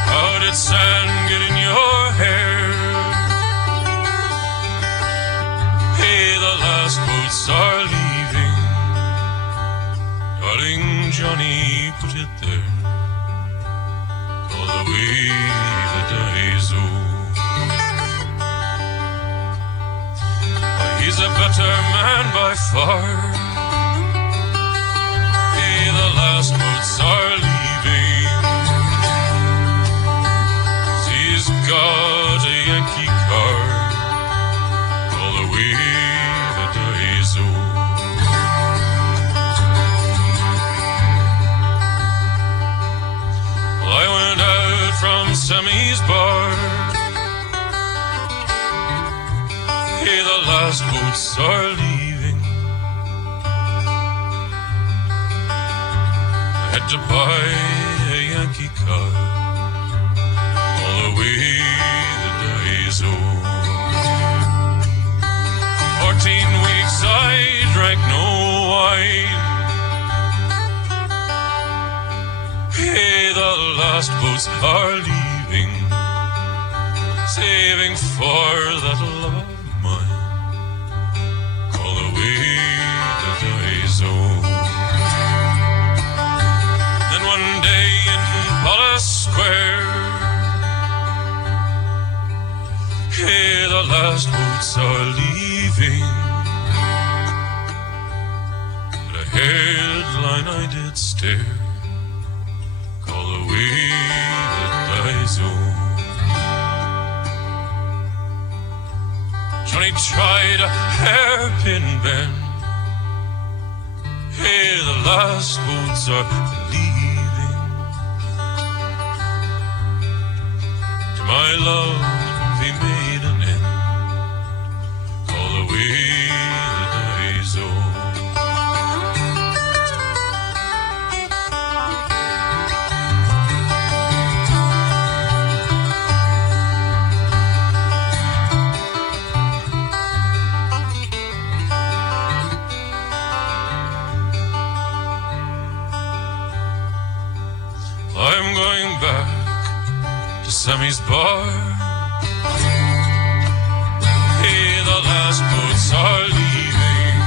How did sand get in your hair? Hey, the last boats are leaving. Darling Johnny, put it there. Call away the Daiso. He's a better man by far. Hey, the last boats are leaving. He's got a Yankee car. Call away the Daiso. Well, I went out from Sammy's bar. Hey, the last boats are leaving. I had to buy a Yankee car. All away the Daiso. 14 weeks I drank no wine. Hey, the last boats are leaving. Saving for that love. Then one day in Palace Square, hey, the last boats are leaving. At a headline I did stare. Call away the Daiso. Johnny tried a hairpin bend. Hey, the last boats are leaving. To my love, he made an end. Call away the Daiso. I'm going back to Sammy's bar. Hey, the last boats are leaving.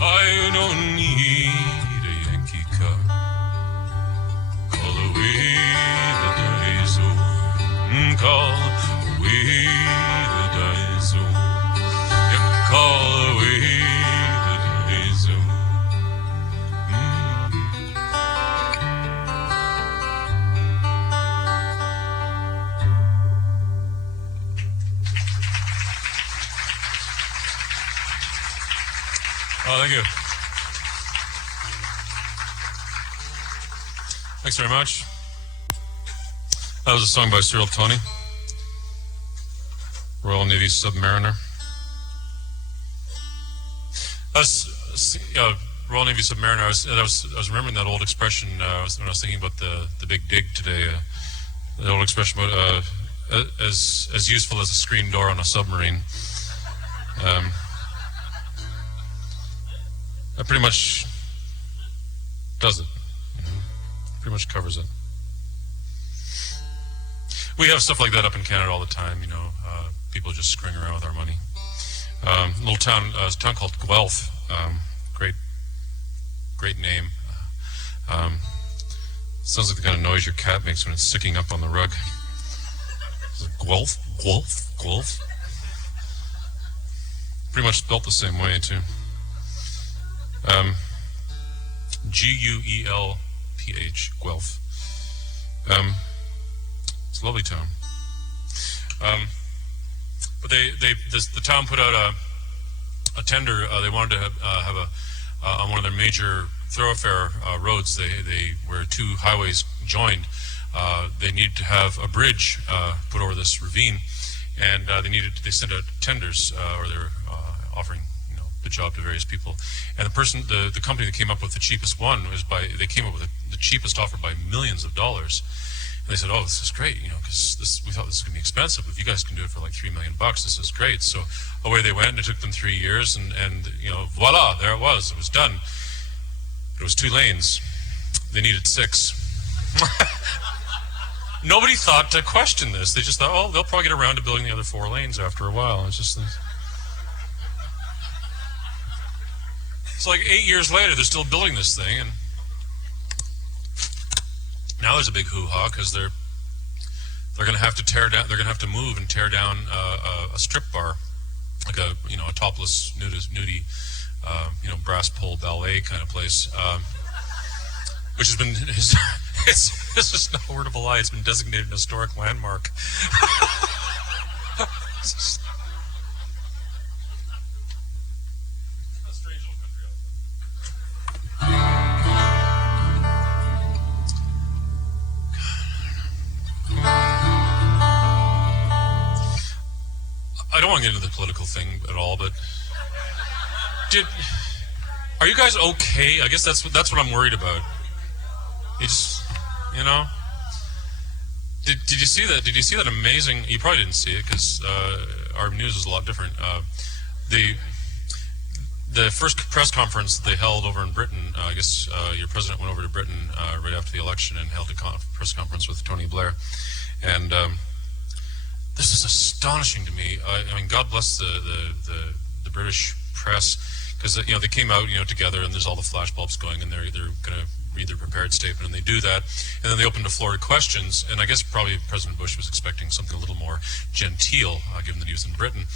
I don't need a Yankee car. Call away the Daiso. Call away the Daiso. You call away the Daiso. Oh, thank you. Thanks very much. That was a song by Cyril Tony, Royal Navy Submariner. Royal Navy Submariner. I was remembering that old expression when I was thinking about the big dig today. The old expression about as useful as a screen door on a submarine. That pretty much does it. Pretty much covers it. We have stuff like that up in Canada all the time. People just screwing around with our money. Little town, a town called Guelph. Great name. Sounds like the kind of noise your cat makes when it's sicking up on the rug. Guelph, Guelph, Guelph. Pretty much spelt the same way too. Guelph, Guelph. It's a lovely town. But the town put out a tender. They wanted to have a on one of their major thoroughfare roads. They where two highways joined. They needed to have a bridge put over this ravine, and they sent out tenders, or they were offering the job to various people. And the company that came up with the cheapest one they came up with the cheapest offer by millions of dollars. And they said, "Oh, this is great, because we thought this was going to be expensive. If you guys can do it for like $3 million, this is great." So away they went, and it took them 3 years, and voila, there it was. It was done. But it was 2 lanes. They needed 6. Nobody thought to question this. They just thought, "Oh, they'll probably get around to building the other 4 lanes after a while." It's like 8 years later, they're still building this thing, and now there's a big hoo-ha because they're going to have to tear down. They're going to have to move and tear down a strip bar, like a topless nudie, brass pole ballet kind of place, which has been this is no word of a lie. It's been designated an historic landmark. I don't want to get into the political thing at all, but are you guys okay? I guess that's what I'm worried about. It's Did you see that? Did you see that amazing? You probably didn't see it because our news is a lot different. The first press conference they held over in Britain. I guess your president went over to Britain right after the election and held a press conference with Tony Blair, and. This is astonishing to me. I mean, God bless the British press, because they came out together, and there's all the flashbulbs going, and they're going to read their prepared statement, and they do that, and then they open the floor to questions. And I guess probably President Bush was expecting something a little more genteel, given that he was in Britain.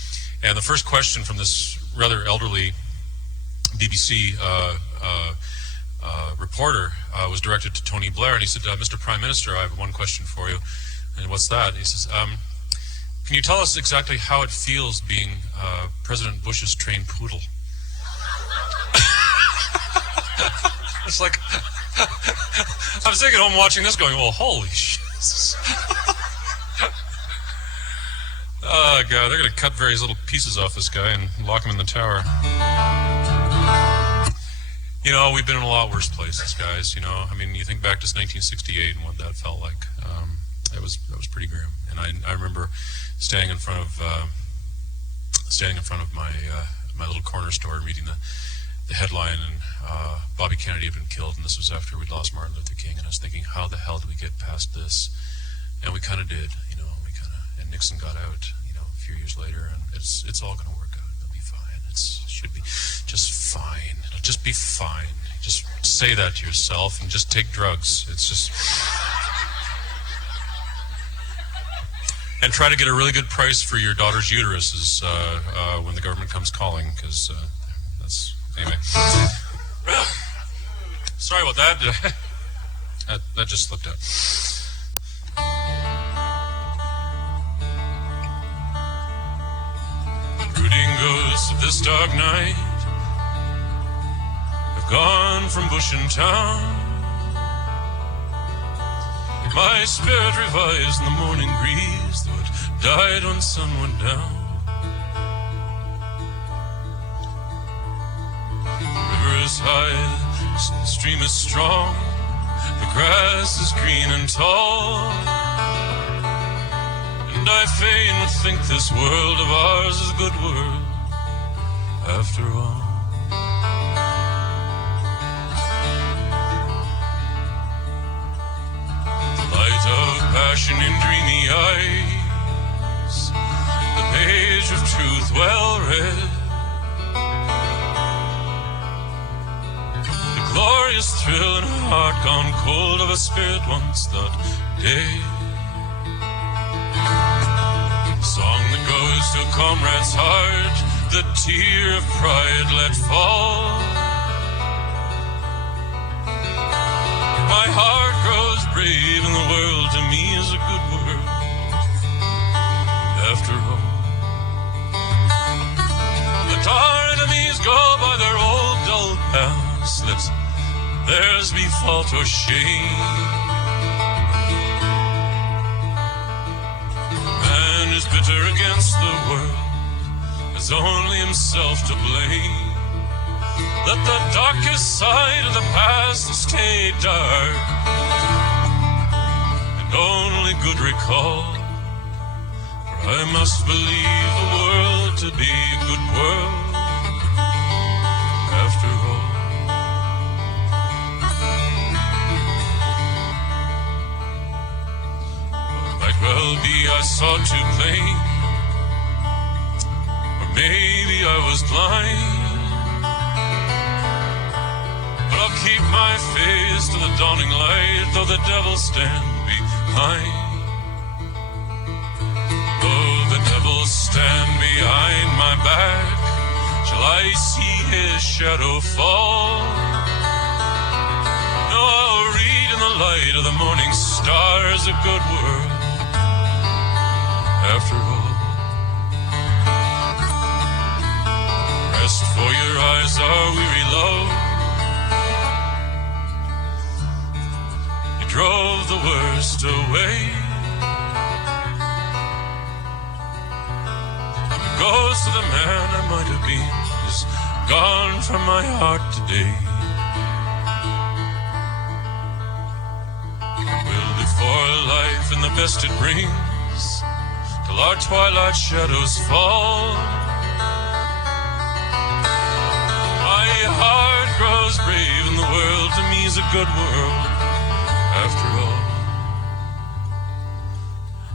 And the first question from this rather elderly BBC reporter was directed to Tony Blair, and he said, "Mr. Prime Minister, I have one question for you." And what's that? And he says, "Can you tell us exactly how it feels being President Bush's trained poodle?" It's like, I'm sitting at home watching this going, well, holy shit. Oh, God, they're going to cut various little pieces off this guy and lock him in the tower. We've been in a lot worse places, guys. I mean, you think back to 1968 and what that felt like. That was pretty grim. And I remember standing in front of my little corner store, reading the headline, and Bobby Kennedy had been killed, and this was after we'd lost Martin Luther King, and I was thinking, how the hell did we get past this? And we kind of did, and Nixon got out, a few years later, and it's all going to work out. It'll be fine. It should be just fine. It'll just be fine. Just say that to yourself, and just take drugs. It's just. And try to get a really good price for your daughter's uteruses when the government comes calling, because that's anyway. Sorry about that. That just slipped out. Brooding ghosts of this dark night have gone from bush and town. My spirit revives in the morning breeze, though it died when sun went down. The river is high, the stream is strong, the grass is green and tall, and I fain would think this world of ours is a good world after all. Passion in dreamy eyes, the page of truth well read, glorious thrill in a heart gone cold of a spirit once that day. Song that goes to a comrade's heart, the tear of pride let fall. My heart grows brave and the world to me is a good world after all. Let our enemies go by their old dull paths, let theirs be fault or shame. Man is bitter against the world, has only himself to blame. Let the darkest side of the past stay dark, and only good recall. For I must believe the world to be a good world after all. Might well be I saw too plain, or maybe I was blind. I'll keep my face to the dawning light, though the devil stand behind. Though the devil stand behind my back, shall I see his shadow fall? No, I'll read in the light of the morning stars a good world after all. Rest for your eyes are weary, love. Drove the worst away. The ghost of the man I might have been is gone from my heart today. We'll live for life and the best it brings, till our twilight shadows fall. My heart grows brave and the world to me is a good world after all.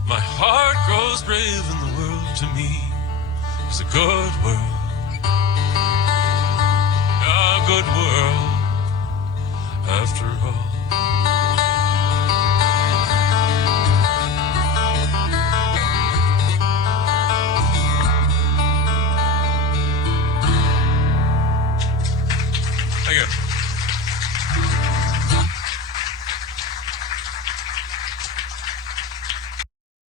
My heart grows brave and the world to me is a good world, a good world after all.